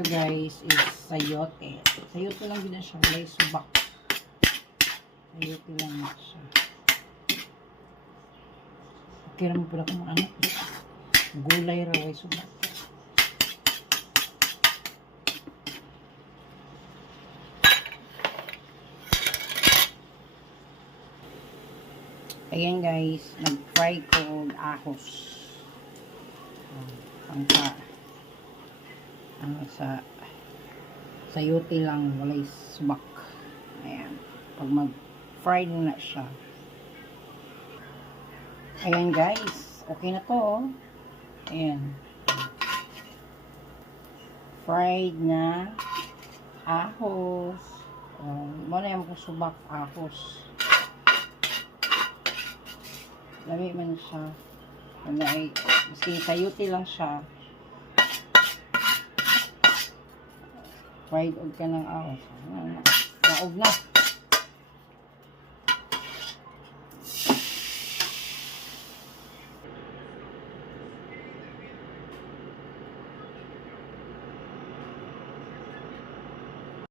ito guys is sayote. Sayote lang din na siya. Walay subak. Sayote lang na siya. Okay naman pala kung ano. Gulay raway subak. Ayan guys, nag-fry ko ahos. Pangka sa sayote lang, walay subak. Ayan. Pag mag-fry na siya. Ayan guys, okay na to. Ayan. Fried na ahos. Muna yung subak ahos. Lami man siya. Maski sayote lang siya. Fried og ka ng ahos. Naog na.